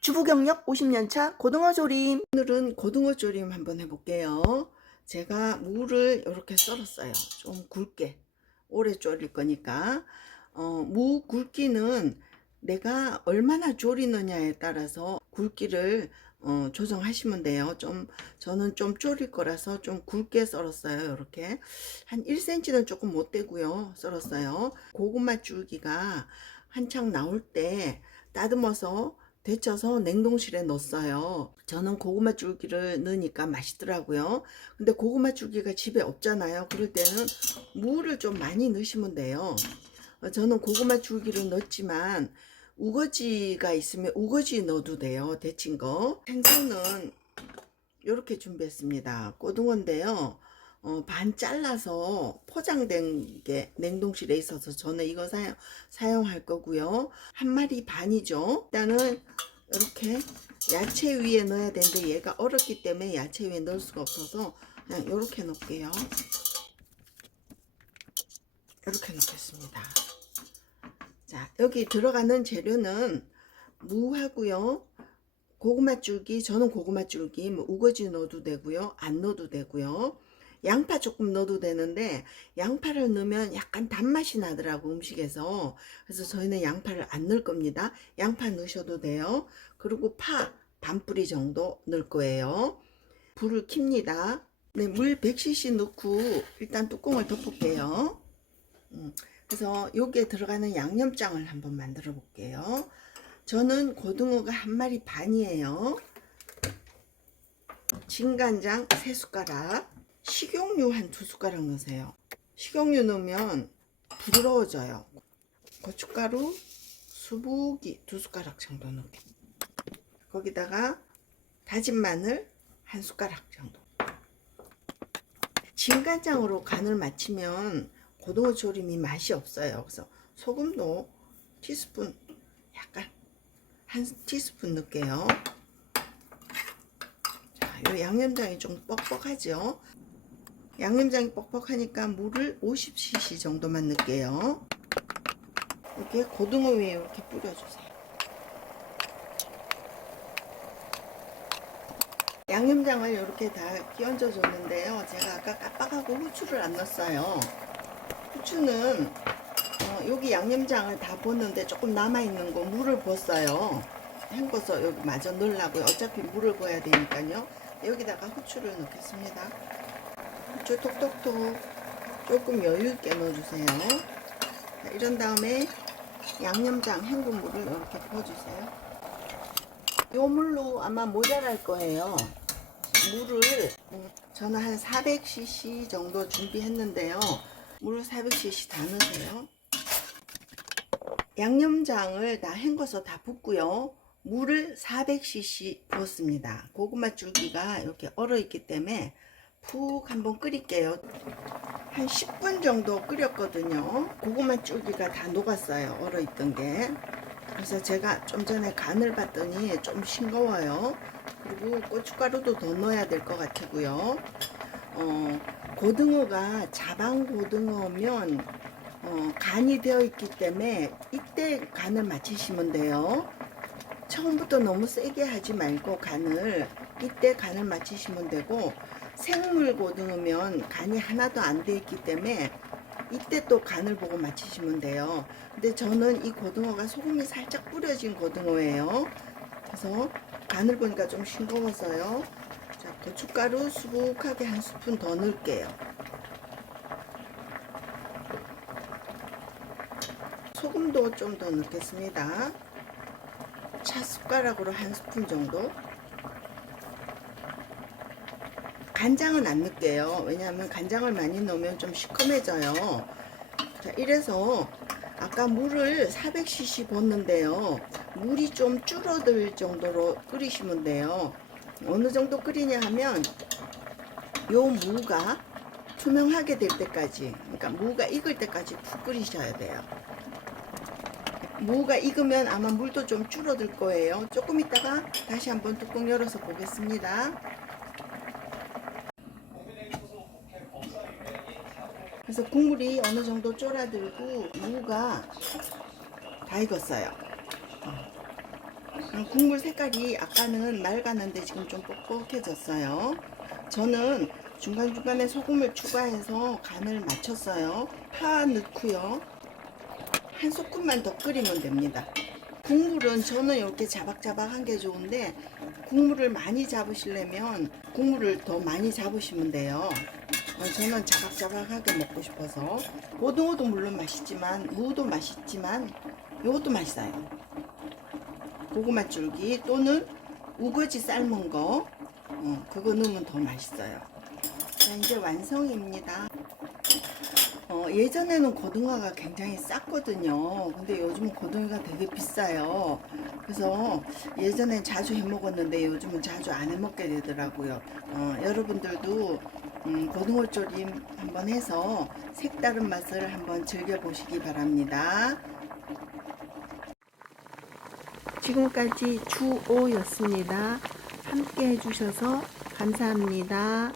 주부 경력 50년차 고등어 조림. 오늘은 고등어 조림 한번 해볼게요. 제가 무를 이렇게 썰었어요. 좀 굵게 오래 졸일 거니까. 무 굵기는 내가 얼마나 졸이느냐에 따라서 굵기를 조정하시면 돼요. 저는 좀 졸일 거라서 좀 굵게 썰었어요. 이렇게 한 1cm는 조금 못 되고요. 썰었어요. 고구마 줄기가 한창 나올 때 따듬어서 데쳐서 냉동실에 넣었어요. 저는 고구마 줄기를 넣으니까 맛있더라고요. 근데 고구마 줄기가 집에 없잖아요. 그럴 때는 무를 좀 많이 넣으시면 돼요. 저는 고구마 줄기를 넣었지만 우거지가 있으면 우거지 넣어도 돼요. 데친 거. 생선은 이렇게 준비했습니다. 고등어인데요. 반 잘라서 포장된 게 냉동실에 있어서 저는 이거 사용할 거고요. 한 마리 반이죠. 일단은 이렇게 야채 위에 넣어야 되는데 얘가 얼었기 때문에 야채 위에 넣을 수가 없어서 그냥 이렇게 넣을게요. 이렇게 넣겠습니다. 자, 여기 들어가는 재료는 무하고요. 고구마 줄기, 저는 고구마 줄기, 뭐 우거지 넣어도 되고요. 안 넣어도 되고요. 양파 조금 넣어도 되는데 양파를 넣으면 약간 단맛이 나더라고 음식에서. 그래서 저희는 양파를 안 넣을 겁니다. 양파 넣으셔도 돼요. 그리고 파 반뿌리 정도 넣을 거예요. 불을 켭니다. 네, 물 100cc 넣고 일단 뚜껑을 덮을게요. 그래서 여기에 들어가는 양념장을 한번 만들어 볼게요. 저는 고등어가 한 마리 반이에요. 진간장 3숟가락, 식용유 한 2숟가락 넣으세요. 식용유 넣으면 부드러워져요. 고춧가루 수북이 2숟가락 정도 넣을게요. 거기다가 다진 마늘 1숟가락 정도. 진간장으로 간을 맞추면 고등어 조림이 맛이 없어요. 그래서 소금도 티스푼, 약간 한 티스푼 넣을게요. 자, 이 양념장이 좀 뻑뻑하죠. 양념장이 뻑뻑하니까 물을 50cc 정도만 넣을게요. 이렇게 고등어 위에 이렇게 뿌려주세요. 양념장을 이렇게 다 끼얹어 줬는데요. 제가 아까 깜빡하고 후추를 안 넣었어요. 후추는 여기 양념장을 다 붓는데 조금 남아있는 거 물을 붓어요. 헹궈서 여기 마저 넣으려고요. 어차피 물을 부어야 되니까요. 여기다가 후추를 넣겠습니다. 후추 톡톡톡 조금 여유있게 넣어주세요. 자, 이런 다음에 양념장 헹군 물을 이렇게 부어주세요. 요 물로 아마 모자랄 거예요. 물을 저는 한 400cc 정도 준비했는데요. 물 400cc 다 넣으세요. 양념장을 다 헹궈서 다 붓고요. 물을 400cc 부었습니다. 고구마 줄기가 이렇게 얼어 있기 때문에 푹 한번 끓일게요. 한 10분 정도 끓였거든요. 고구마 줄기가 다 녹았어요. 얼어 있던 게. 그래서 제가 좀 전에 간을 봤더니 좀 싱거워요. 그리고 고춧가루도 더 넣어야 될 것 같고요. 고등어가 자방 고등어면 간이 되어 있기 때문에 이때 간을 맞추시면 돼요. 처음부터 너무 세게 하지 말고 간을 이때 간을 맞추시면 되고, 생물 고등어면 간이 하나도 안 돼 있기 때문에 이때 또 간을 보고 맞추시면 돼요. 근데 저는 이 고등어가 소금이 살짝 뿌려진 고등어예요. 그래서 간을 보니까 좀 싱거워서요. 자, 고춧가루 수북하게 한 스푼 더 넣을게요. 소금도 좀 더 넣겠습니다. 차 숟가락으로 한 스푼 정도. 간장은 안 넣을게요. 왜냐하면 간장을 많이 넣으면 좀 시커매져요. 자, 이래서 아까 물을 400cc 붓는데요. 물이 좀 줄어들 정도로 끓이시면 돼요. 어느 정도 끓이냐 하면 요 무가 투명하게 될 때까지, 그러니까 무가 익을 때까지 푹 끓이셔야 돼요. 무가 익으면 아마 물도 좀 줄어들 거예요. 조금 있다가 다시 한번 뚜껑 열어서 보겠습니다. 그래서 국물이 어느 정도 쫄아들고 무가 다 익었어요. 국물 색깔이 아까는 맑았는데 지금 좀 뻑뻑해졌어요. 저는 중간중간에 소금을 추가해서 간을 맞췄어요. 파 넣고요. 한 소끔만 더 끓이면 됩니다. 국물은 저는 이렇게 자박자박한 게 좋은데 국물을 많이 잡으시려면 국물을 더 많이 잡으시면 돼요. 저는 자박자박하게 먹고 싶어서 고등어도 물론 맛있지만 무도 맛있지만 이것도 맛있어요. 고구마 줄기 또는 우거지 삶은 거 그거 넣으면 더 맛있어요. 자, 이제 완성입니다. 예전에는 고등어가 굉장히 쌌거든요. 근데 요즘은 고등어가 되게 비싸요. 그래서 예전엔 자주 해 먹었는데 요즘은 자주 안 해 먹게 되더라고요. 여러분들도 고등어 조림 한번 해서 색다른 맛을 한번 즐겨보시기 바랍니다. 지금까지 주오였습니다. 함께 해주셔서 감사합니다.